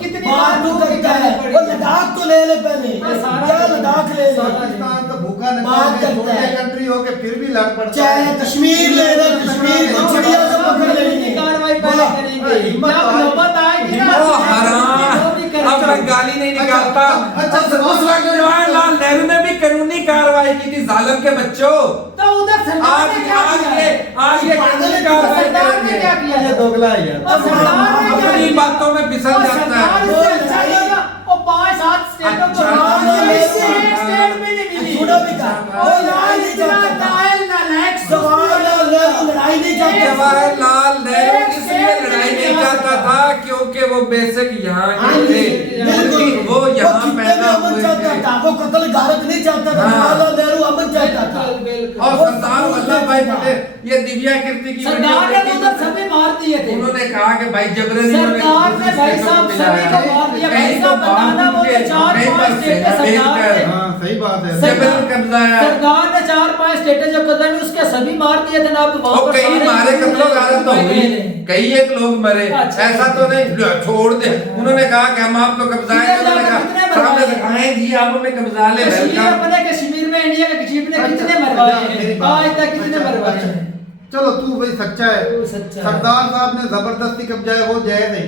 कितनी बात तू करता है, वो लद्दाख तो ले ले पहले, क्या लद्दाख ले ले, पाकिस्तान तो भूखा बात नंगा करता छोटे है। कंट्री हो के फिर भी लड़ पड़ता चाहे है। कश्मीर ले ले, कश्मीर को चिड़िया से पकड़ लेंगे। कार्रवाई पहले करेंगे। हिम्मत जब तो नौबत आएगी ना, ओ हराम, वो भी करेंगे। अब मैं गाली नहीं निकालता। अच्छा, उस वक्त जवाहरलाल नेहरू ने भी कानूनी कार्रवाई की थी जालिम के बच्चों। तो उधर सरकार ने क्या किया है? आज ये कानूनी कार्रवाई सरकार ने क्या किया है? दोगला है यार। और सरकार ने क्या अपनी किया? बातों में फिसल और जाता सरकार है। इससे अच्छा किया। और 5-7 स्टेटों को अच्छा, एक स्टेट में नहीं मिली। सुनो भी का, वो लड़ाई नहीं चाहता था। जवाहरलाल नेहरू लड़ाई नहीं चाहता था। जवाहरलाल नेहरू इसलिए लड़ाई नहीं चाहता था क्योंकि वो बेसिक यहाँ के थे, बिल्कुल, वो यहाँ खित्ते में पैदा अमन हुए चाहता थे। था, वो कत्ल गारत नहीं चाहता था। हाँ। जवाहरलाल नेहरू अमन चाहता था। और सरदार वल्लभ भाई पटेल, ये दिव्या कीर्ति की सरदार ने तो उधर सभी मार दिए थे। उन्होंने कहा कि भाई जबरन सरदार ने भाई साहब सभी को मार दिया। भाई साहब बताना, वो तो 4-5 स्टेट सरदार ने, हाँ सही बात है। जबरन कब्जाया। सरदार ने 4-5 स्टेटें जो कब्जा में उसके सभी मार दिए थे ना। आप वहाँ और पर कई सारे मारे कत्लो गारत तो हुई, कई एक लोग मरे। अच्छा। ऐसा तो नहीं लो, छोड़ दे। उन्होंने कहा कि हम आपको कब्जाएंगे, उन्होंने कहा कितने सामने मरवाए? से कहा जी आप हमें कब्जा ले। कश्मीर वेलकम। अपने कश्मीर में इंडिया के कश्मीर में कितने अच्छा, मरवाए मेरी हैं? बात- आज तक कितने अच्छा, मरवाए अच्छा। हैं? चलो तू भाई सच्चा है। वो सच्चा है। सरदार साहब ने जबरदस्ती कब्जा वो जायज है,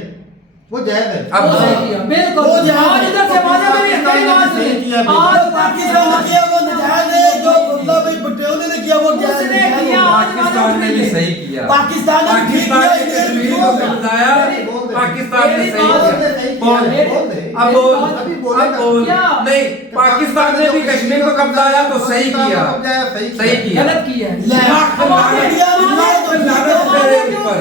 वो जायज है। अब वो सही किया, बिल्कुल। वो जहाँ- आज इधर से वादा मेरी सही बात सही किया, सुनी। बिल्कुल। आज जो पाकिस्तान ने किया वो नजायज है, जो वल्लभ भाई पटेल ने किया वो जायज उसने है। किया। पाकिस्तान ने भी सही किया। पाकिस्तान ने ठीक पाकिस्तान किया, ने इंडिया ने कश्मीर ठीक को किया। कब्जाया, पाकिस्तान ने मेरी सही बात- किया। बोल बोल दे। अब बोल अभी बोले अब ना। बोल क्या? नहीं, पाकिस्तान ने भी कश्मीर को कब्जाया तो सही किया, सही किया। गलत किया है। ले, लाख अब लानत- इंडिया ने किया तो लानत ठीक है। तेरे ऊपर।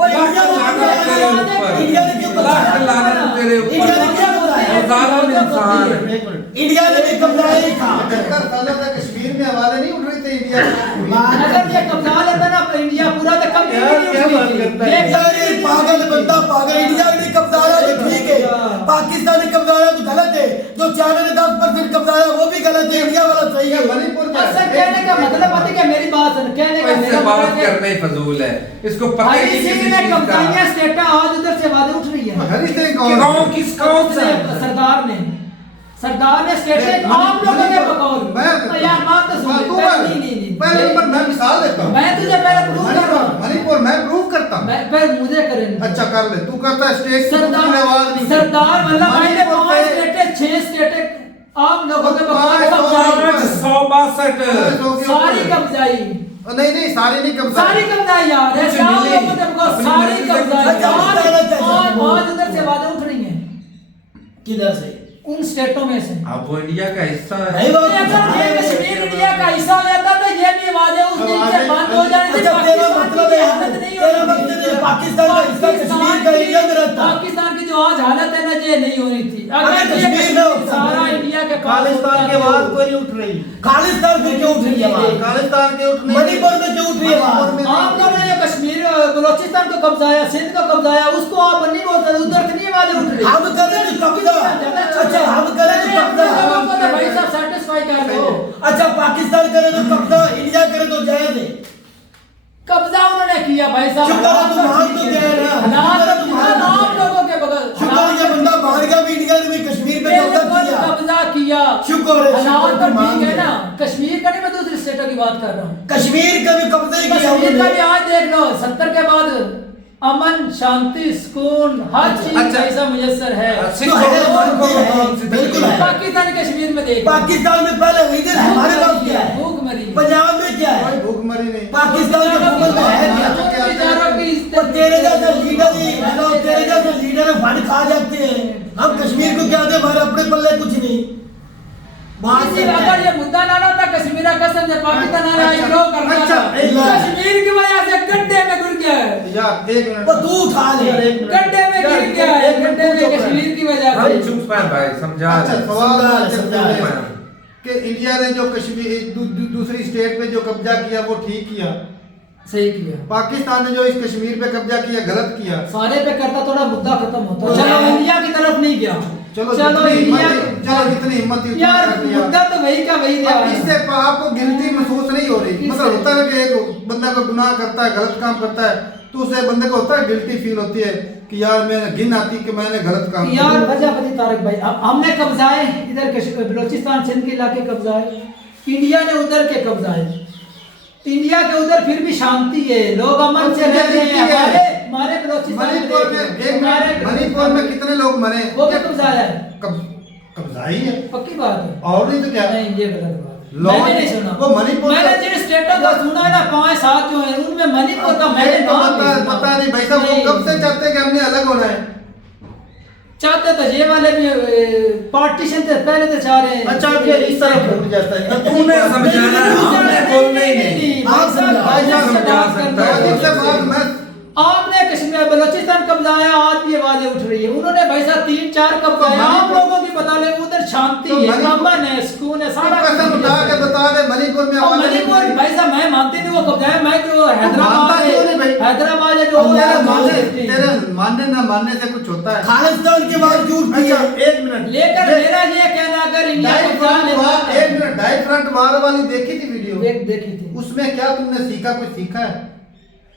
और इंडिया ने लाख किया, लानत तेरे ऊपर। इंडिया ने क्यों लाख कब्जा? लानत तेरे इंडिया ने ऊपर। क्या कब्जा? जालिम इंसान है। इंडिया ने भी कब्जा ही था। 75 सालों से कश्मीर में आवाजें नहीं उठ रही थी इंडिया में। अगर ये कब्जा लेता ना इंडिया पूरा तो कभी क्या बात करता है? इंडिया ने पागल बंदा पागल, इंडिया ने कब्जाया तो ठीक है, पाकिस्तान ने कब्जाया तो गलत है, जो चाइना ने 10% कब्जाया वो भी गलत है, इंडिया वाला सही है। मणिपुर में असल कहने का मतलब पता है क्या? मेरी बात सुन, कहने का इससे मेरा बात मतलब है करना ही फजूल है। इसको पता ही हरी नहीं सिंह किसी ने चीज कब्जाइयां का। स्टेटा आज उधर से आवाजें उठ रही है। हरी सिंह कौन किस कौन सा सरदार ने स्टेट आम लोगों के बकौल यार बात तो सुन ले। नहीं पहले नंबर मैं मिसाल देता हूँ। मैं तुझे पहले प्रूव कर रहा हूँ। मणिपुर मैं प्रूव करता हूँ। मैं पहले मुझे करें अच्छा कर ले, तू करता है स्टेज की दूसरी आवाज नहीं। सरदार वल्लभ भाई ने मणिपुर 5 पे- स्टेटें 6 स्टेटें आम लोगों के बकौल पाँच कब्जाई। 162 सारी कब्जाई, नहीं सारी नहीं कब्जा। सारी कब्जाई यार कुछ ऐसे आम मिली। लोगों के बकौल अपनी सारी मर्जी से कब्जाई। अच्छा, आज उधर से आवाजें उठ रही हैं किधर से? उन स्टेटों में से। अब वो इंडिया का हिस्सा है। नहीं बात- अगर ये कश्मीर इंडिया का हिस्सा हो जाता तो ये भी आवाजें उस दिन से बंद हो जानी थी। अच्छा, तेरा पाकिस्तान मतलब की है, हालत नहीं तेरा होनी थी। मतलब है पाकिस्तान का हिस्सा कश्मीर का इंडिया में रहता। पाकिस्तान की जो आज हालत है ना ये नहीं होनी थी। अगर अगर ये कश्मीर में होता सारा है। इंडिया के पास खालिस्तान के होता बाद तो- कोई नहीं उठ रही। खालिस्तान में क्यों उठ रही है आवाज? खालिस्तान के उठने मणिपुर में क्यों उठ रही है आवाज? मणिपुर में- आप लोगों ने जो कश्मीर बलोचिस्तान को कब्जाया, सिंध को कब्जाया, उसको आप नहीं बोलते, उधर से नहीं आवाजें उठ रही। हम करें तो कब्जा। अच्छा, हम करें तो कब्जा। लोगों को तो भाई साहब सैटिस्फाई कर लो। अच्छा, पाकिस्तान करे तो कब्जा, इंडिया करे तो जायज है। कब्जा उन्होंने किया भाई साहब। शुक्र है तुम मान तो गए ना। हालात शुक्र है तुम मान तो आम गए। लोगों के बगल शुक्र है ये बंदा बाहर गया भी, इंडिया ने भी कश्मीर पे कब्जा बिल्कुल किया। कब्जा किया। शुक्र है, हालात शुक्र तो तुम मान ठीक है गए। ना। कश्मीर का नहीं, मैं दूसरी स्टेटों की बात कर रहा हूँ। कश्मीर का भी कब्जे किया कश्मीर का उन्होंने। भी आज देख लो 70 के बाद अमन शांति सुकून हर चीज अच्छा। ऐसा मुयस्सर है। सिखों तो है, को है, बिल्कुल है। पाकिस्तान कश्मीर में देख पाकिस्तान में पहले इधर हमारे पास क्या है? भूख मरी। पंजाब में क्या कोई है? भूखमरी नहीं। पाकिस्तान के हुकूमत में है क्या? बेचारों की और तेरे जैसे लीडर ही, तेरे जैसे लीडर फंड खा जाते हैं। हम कश्मीर को क्या दे, हमारे अपने पल्ले कुछ नहीं। बात इसी अगर ये मुद्दा ना था कश्मीर का कसम से पाकिस्तान ने विद्रोह करना अच्छा, था। कश्मीर की वजह से गड्ढे में गिर गया है यार एक मिनट, वो तू उठा ले। गड्ढे में गिर गया है, गड्ढे में कश्मीर की वजह भाई से। चुप है भाई, समझा अच्छा दे। सवाल समझा है कि इंडिया ने जो कश्मीर दूसरी स्टेट पे जो कब्जा किया वो ठीक किया, सही किया। पाकिस्तान ने जो इस कश्मीर पे कब्जा किया गलत किया। सारे पे करता थोड़ा मुद्दा खत्म होता। चलो इंडिया की तरफ नहीं गया, चलो चलो जितनी इंडिया हिम्मत, चलो जितनी हिम्मत थी उतना यार कर दिया। मुद्दा तो वही का वही था। अब इससे आपको गिल्टी महसूस नहीं हो रही, इससे- मतलब होता है कि एक बंदा को गुनाह करता है, गलत काम करता है, तो उसे बंदे को होता है गिल्टी फील होती है कि यार मैं गिन आती कि मैंने गलत काम किया। यार वजह बता तारक भाई, अब हमने कब्जाए इधर बलोचिस्तान सिंध के इलाके कब्जाए, इंडिया ने उधर के कब्जाए। इंडिया के उधर फिर भी शांति है, लोग अमन से रह रहे हैं। हमारे बलोचिस्तान मणिपुर में एक मिनट, मणिपुर में कितने लोग मरे? वो भी कब्जाया है, कब्जाई है पक्की बात है। और नहीं तो क्या? नहीं ये गलत बात है। लोग- मैंने नहीं सुना। वो मणिपुर मैंने का- जिन स्टेटों का सुना है ना 5-7 जो है उनमें मणिपुर का मैंने तो नाम नहीं सुना। पता नहीं भाई साहब, वो कब से चाहते हैं कि हमने अलग होना है? चाहते तो ये वाले भी पार्टीशन से पहले तो चाह रहे हैं। अच्छा फिर इस तरह फूट जाता है। तूने समझाना है, हमने बोलना ही नहीं। भाई साहब, भाई साहब, इससे समझा बात सकता करते है। हैं। इससे बाद मैं आपने कश्मीर बलोचिस्तान कब्जाया, आज भी आवाजें उठ रही है। उन्होंने भाई साहब 3-4 कब्जाए। तो आप मणिपुर- लोगों की बता ले उधर शांति तो है, मणिपुर- अमन है, सुकून है, सारा कसम कुछ उठा है। के बता दे मणिपुर में और आवाज़ मणिपुर नहीं भाई साहब मैं मानती नहीं वो कब्जाया, मैं जो मानता हैदराबाद क्यों नहीं भाई? हैदराबाद है जो तेरे मानने ना मानने से कुछ होता है। खालिस्तान के बावजूद अच्छा एक मिनट, लेकर मेरा ये कहना अगर इंडिया डाई को जान फ्रंट वार, लेता एक मिनट, डाई फ्रंट वार वाली देखी थी वीडियो? देखी थी उसमें क्या तुमने सीखा? कुछ सीखा है?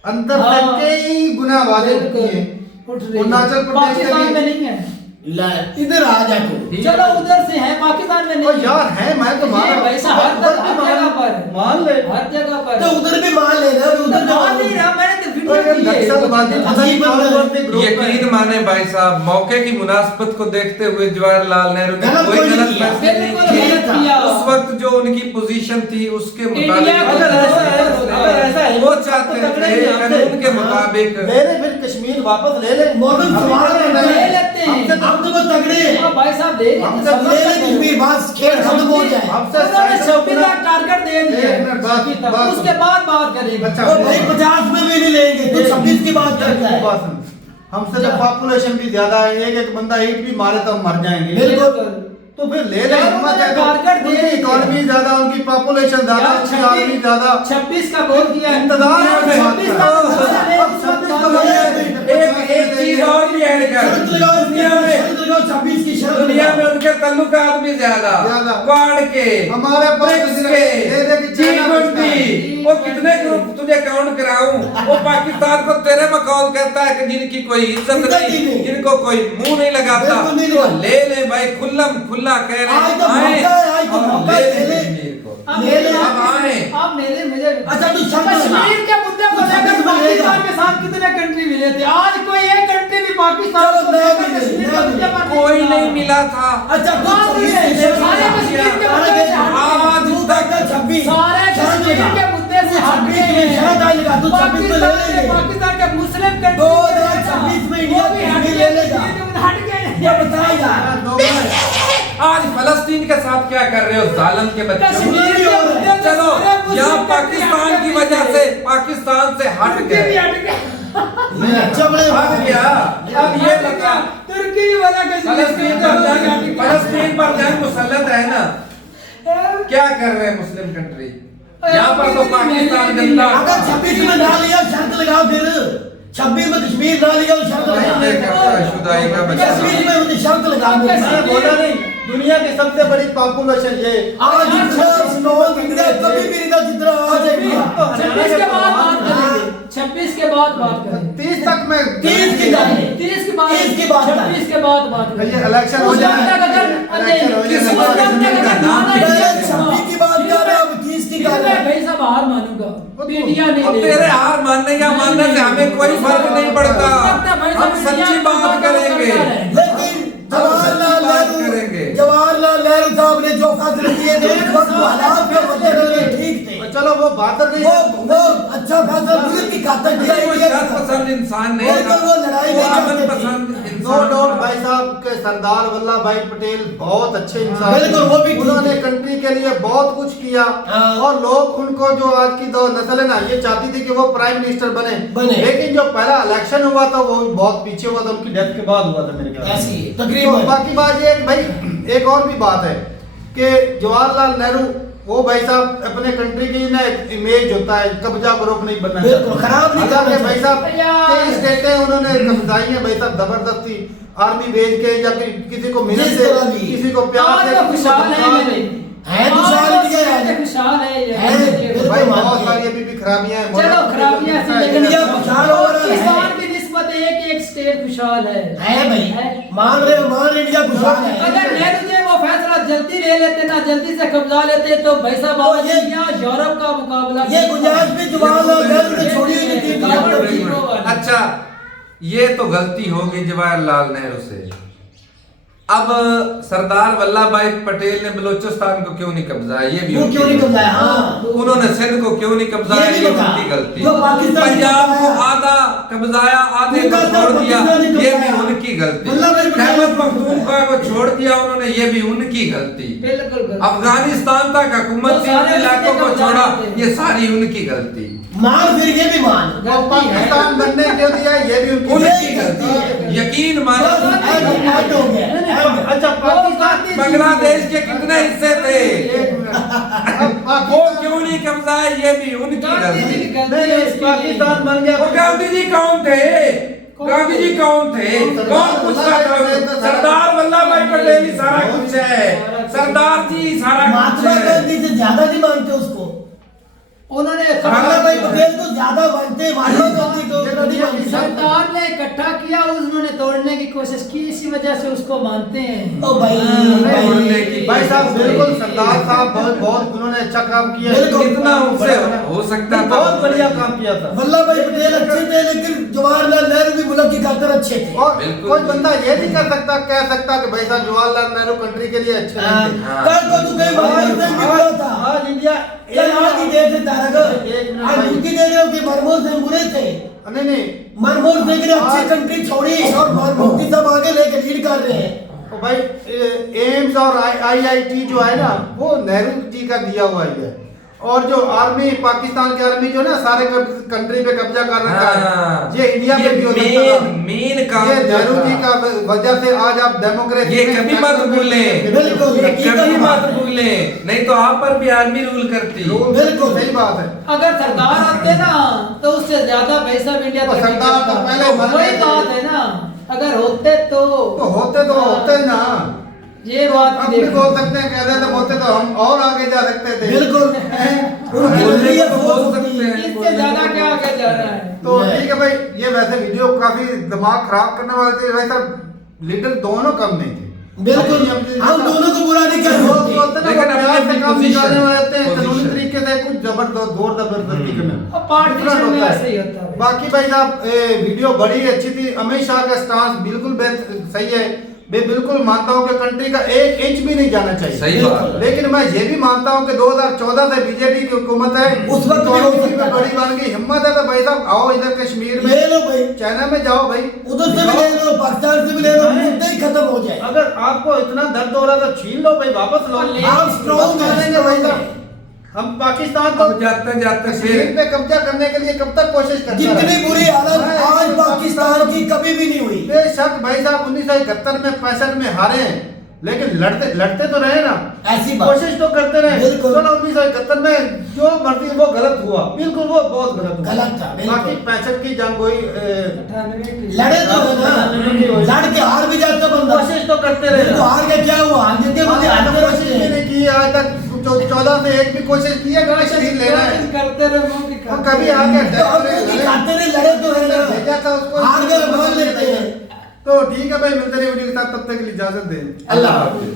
अंदर हाँ। से कई गुना आवाजें उठती है। उठ रही है। अरुणाचल प्रदेश से पाकिस्तान में भी- नहीं है। ला इधर आ जा तू। चलो उधर से है, पाकिस्तान में नहीं ओ यार है, मैं तो मान ये भाई साहब हर उधर भी जगह पर है। मान ले। हर जगह पर तो उधर भी मान लेना, उधर उधर जो मान नहीं रहा, मैंने तो वीडियो और ये की है। नक्सलवादी अजीब बंदा है। यकीन माने भाई साहब, मौके की मुनासबत को देखते हुए जवाहरलाल नेहरू ने गलत कोई कोई गलत नहीं किया। फैसले नहीं बिल्कुल किए। गलत किया। उस वक्त जो उनकी पोजीशन थी उसके इंडिया मुताबिक को अगर अगर ऐसा है, वो चाहते तो तगड़े थे नहीं आपसे। कानून के मुताबिक ले ले फिर कश्मीर वापस ले ले। मौसम सवाल अभी है, तो ले लेते हैं। हमसे हम तो बस तगड़े हैं। हाँ, भाई साहब ले हमसे सब ले ले कश्मीर, बात खेल खत्म हो जाए। हमसे उन्होंने 26 लाख टारगेट दे दिए। एक मिनट बात- अभी तक। बात- उसके बाद बात करेंगे। अच्छा, और भाई 50 में भी नहीं लेंगे, तू 26 की बात करता है। बात सुन। हमसे तो पॉपुलेशन भी ज्यादा है, एक बंदा ईट भी मारे तो हम मर जाएंगे। बिल्कुल। तो फिर ले ले, यार, हिम्मत है उन्होंने टारगेट दे उनकी दिए। इकोनॉमी ज्यादा, उनकी पॉपुलेशन ज्यादा, यार, उनकी आर्मी ज्यादा। 26 का गोल किया है। इंतजार यार, में 26 का बात गोल कर। है। अब 26 तो बात लगे। है। एक चीज और भी ऐड कर, शर्त लगाओ, दुनिया में 26 की शर्त दुनिया लगाओ। में उनके ताल्लुकात भी ज्यादा ज्यादा। क्वाड के, हमारे पास ब्रिक्स तो के, दे दे कि चाइना G20, है। वो कितने ग्रुप तुझे काउंट कराऊं? वो पाकिस्तान को तेरे मकौल कहता है कि जिनकी कोई इज्जत इज्जत ही नहीं, नहीं। जिनको कोई मुंह नहीं लगाता, बिल्कुल नहीं तो लगाता। ले ले भाई, खुल्लम खुल्ला कह रहे आज तो हैं, मौका है, आज तो और मौका ले है, ले ले। कश्मीर को। आप ले मेरे ले, अब आए। आप मेरे मुझे अच्छा, तू शर्त लगा। कश्मीर के मुद्दे को तू लेकर 26 में लेगा। पाकिस्तान के साथ कितने कंट्री मिले थे? आज कोई एक कंट्री भी पाकिस्तान चलो, को मैं लेकर भी कश्मीर नहीं, के मैं मुद्दे पर कोई मिला। नहीं मिला था। अच्छा, तू बात 26 ये है, की शर्त सारे लगा। कश्मीर के सारे मुद्दे से आज तू तक तक 26 सारे शर्त कश्मीर लगा। के मुद्दे से तू हट 26 गए में शर्त आई लगा, तू 26 में ले लेंगे। पाकिस्तान के मुस्लिम कंट्री 2026 में इंडिया कश्मीर ले लेगा। हट गए। ये बता यार। आज फलस्तीन के साथ क्या कर रहे हो जालिम के बच्चों? कश्मीर के मुद्दे से चलो सारे मुस्लिम यहाँ कंट्री पाकिस्तान हट की गए। वजह से पाकिस्तान से हट तुर्की भी गए, हट गए। चमड़े हट गया। अब ये बता, तुर्की वाला फलस्तीन पर जंग, फलस्तीन पर जंग मुसल्लत है ना, क्या कर रहे हैं मुस्लिम कंट्री? यहाँ पर तो पाकिस्तान जिंदा। अगर 26 में ना लिया शर्त लगा, फिर 26 में कश्मीर ना लिया तो शर्त लगा। ये करता है शुदाई का बच्चा। कश्मीर में मुझे शर्त लगा। मैंने बोला नहीं, दुनिया की सबसे बड़ी पॉपुलेशन ये। आज इतना स्ट्रॉन्ग इंडिया कभी भी नहीं था जितना आज है इंडिया। 26 के बाद बात करेंगे। 26 के बाद बात करेंगे। 30 तक में 30 की जाने। 30 के बाद 30 की बात 26 के बाद बात ये करेंगे। इलेक्शन हो उस जाए, वक्त अगर इलेक्शन हो किस जाए, वक्त अगर नाम नहीं पहले लिया 26 की बात कर रहा हूँ, 30 की कर मैं रहा हूँ। भाई साहब हार मानूंगा। इंडिया नहीं अब लेगा। तेरे हार मानने या मानने से हमें कोई फर्क नहीं पड़ता। हम सच्ची बात करेंगे। लेकिन जवाहरलाल बात नेहरू करेंगे। जवाहरलाल नेहरू साहब ने जो फैसले किए थे उस वक्त हालात के मद्देनजर ठीक थे। चलो वो बहादुर नहीं वो अच्छा फैसला मुल्क की खातिर किया वो इंडिया जात की पसंद इंसान नहीं बिल्कुल, वो लड़ाई वो नहीं अमन चाहते थे। पसंद नो इंसान डाउट था। भाई साहब के सरदार वल्लभ भाई पटेल बहुत अच्छे इंसान थे। बिल्कुल, वो भी ठीक उन्होंने है। कंट्री के लिए बहुत कुछ किया हाँ। और लोग उनको जो आज की दो नस्ल है ना ये चाहती थी कि वो प्राइम मिनिस्टर बने लेकिन जो पहला इलेक्शन हुआ था वो बहुत पीछे हुआ था, उनकी डेथ के बाद हुआ था मेरे ख्याल ऐसी से। तो तकरीबन बाकी बात ये है कि भाई एक और भी बात है कि जवाहरलाल नेहरू वो भाई साहब अपने कंट्री की ना एक इमेज होता है, कब्जा ग्रुप नहीं बनना बिल्कुल, खराब नहीं हालांकि करना भाई साहब कई स्टेटें उन्होंने कब्जाई है भाई साहब जबरदस्ती आर्मी भेज के या फिर किसी को मिलने जिस से तरह भी। किसी को प्यार आज से तो किसी को खुशहाल है धमका मेरे। के। है खुशहाल आज इंडिया तो है। खुशहाल है ये। है, बिल्कुल। भाई मानते बहुत हैं। सारी अभी भी खराबियां हैं चलो खराबियां सी लेकिन इंडिया खुशहाल हो रहा है। पाकिस्तान की निस्बत एक स्टेट खुशहाल है भाई है। मान इंडिया खुशहाल है। अगर नेहरू जी वो फैसला जल्दी ले लेते ना जल्दी से कब्जा लेते तो भाई साहब तो आज ये- इंडिया यूरोप का मुकाबला ये गुंजाइश भी जवाहरलाल नेहरू ने छोड़ी हुई थी एक मिनट। अच्छा ये तो गलती होगी जवाहरलाल नेहरू से। अब सरदार वल्लभ भाई पटेल ने बलूचिस्तान को क्यों नहीं कब्जाया ये भी वो उनकी क्यों नहीं गलती। कब्जाया? हाँ। उन्होंने सिंध को क्यों नहीं कब्जाया ये नहीं ये बता। उनकी गलती। जो पाकिस्तान ने पंजाब को कब्जाया। आधा कब्जाया आधे को उनका तो छोड़ दिया पाकिस्तान ने ये भी कब्जाया। उनकी गलती। वल्लभ भाई पटेल- खैबर पख्तूनख्वा को छोड़ दिया उन्होंने ये भी उनकी गलती। बिल्कुल अफगानिस्तान तक हुकूमत वो सारे तीन इलाकों उसके को कब्जा छोड़ा थे। ये सारी उनकी गलती। मान फिर ये भी मान और पाकिस्तान बनने क्यों दिया ये भी उनकी उनकी गलती है। यकीन मानो ऐड हो गया ऐड। अच्छा पाकिस्तान बांग्लादेश के कितने हिस्से थे एक मिनट। अब वो पाकिस्तान क्यों नहीं कब्जाए ये भी उनकी गलती। नहीं, पाकिस्तान बन गया वो गांधी जी कौन थे? गांधी जी कौन थे? कौन पूछता था? सरदार वल्लभ भाई पटेल ही सारा कुछ है। सरदार जी सारा कुछ महात्मा है। गांधी से ज्यादा नहीं मानते उसको। उन्होंने वल्लभ भाई पटेल को ज्यादा मानते महात्मा गांधी को उतना नहीं मानते। सरदार ने इकट्ठा किया उन्होंने तोड़ने की कोशिश की इसी वजह से उसको मानते हैं। ओ भाई बोलने की भाई साहब बिल्कुल सरदार साहब बहुत उन्होंने अच्छा काम किया बिल्कुल। कितना उनसे हो सकता था बहुत बढ़िया काम किया था वल्लभ भाई पटेल अच्छे थे लेकिन जवाहरलाल नेहरू भी मुल्क की खातिर अच्छे थे। और बिल्कुल। कोई बंदा ये नहीं कर सकता कह सकता कि भाई साहब जवाहरलाल नेहरू कंट्री के लिए अच्छे नहीं थे। हाँ। कल को तू कहीं मनमोहन सिंह भी बोला था। आज इंडिया कल आज की डेट से तारक एक मिनट आज भाई। उनकी दे रहे हो कि मनमोहन सिंह बुरे थे। नहीं मनमोहन सिंह ने अच्छी कंट्री छोड़ी और मनमोहन सिंह सब आगे लेके लीड कर रहे हैं। तो भाई एम्स और आईआईटी जो है ना वो नेहरू जी का दिया हुआ ही है और जो आर्मी पाकिस्तान की आर्मी जो ना सारे कंट्री पे कब्जा कर रखा हाँ। है ये इंडिया पे भी हो सकता था। मेन काम ये जो नेहरू था। जी का वजह से आज आप डेमोक्रेसी ये में कभी मत भूले बिल्कुल, ये हकीकत कभी बात मत है। भूले नहीं तो आप पर भी आर्मी रूल करती। बिल्कुल सही बात है। अगर सरदार आते ना तो उससे ज्यादा भाई साहब इंडिया तो तरक्की सरदार तो करता। पहले मर वही गए थे। बात है ना अगर होते तो होते ना ये बात अब भी बोल सकते हैं कह देते होते तो हम और आगे जा सकते थे बिल्कुल उनकी बोलने नजरिया को बहुत बोल होती सकते है। हैं। इससे ज्यादा क्या आगे जाना है। तो ठीक है भाई ये वैसे वीडियो काफी दिमाग खराब करने वाले थे वैसे लीडर दोनों कम नहीं थे बिल्कुल हम दोनों को बुरा नहीं कर लोग सकते। बोलते हैं ना लेकिन वो प्यार अपनी से काम position- निकालने वाले होते हैं कानूनी position। तरीके से कुछ जबरदस्त जोर जबरदस्ती करना अब पार्टीशन Different में होता है। ऐसे ही होता है। बाकी भाई साहब वीडियो बड़ी अच्छी थी अमित शाह का स्टांस बिल्कुल सही है मैं बिल्कुल मानता हूं कि कंट्री का 1 इंच भी नहीं जाना चाहिए सही बात है। लेकिन मैं ये भी मानता हूं कि 2014 से बीजेपी की हुकूमत है उस वक्त भी हो इकोनॉमी सकता में था। बड़ी बन गई हिम्मत है तो भाई साहब आओ इधर कश्मीर में ले लो भाई चाइना में जाओ भाई उधर से भी ले लो पाकिस्तान से भी ले लो मुद्दे ही खत्म हो जाए। अगर आपको इतना दर्द हो रहा तो छीन लो भाई वापस लो आप स्ट्रॉन्ग कर लेंगे भाई साहब हम पाकिस्तान को अब जाते जाते कश्मीर फिर पे कब्जा करने के लिए कब तक कोशिश करते जितनी बुरी हालत आज पाकिस्तान की कभी भी नहीं हुई। बेशक भाई साहब 1971 में 65 में हारे हैं लेकिन लड़ते तो रहे ना ऐसी बात कोशिश तो करते रहे बिल्कुल। चलो 1971 में जो मर्जी वो गलत हुआ बिल्कुल वो बहुत गलत हुआ गलत था, बिल्कुल। बाकी 65 की जंग हुई 98 की। लड़े तो है ना लड़ के हार भी जाता बंदा। कोशिश तो करते रहे देखो हार के क्या हुआ हार के मुझे हारते कोशिश भी रहते हैं। नहीं की आज तक 14 से एक भी कोशिश की है कि कश्मीर लेना है करते रहे मुंह की हम कभी आगे तो हम लोग खाते नहीं लड़े तो है भेजा था ना उसको हार गए मान लेते हैं। तो ठीक है भाई मिलते रहे वीडियो के साथ तब तक के लिए इजाजत दें अल्लाह हाफिज़।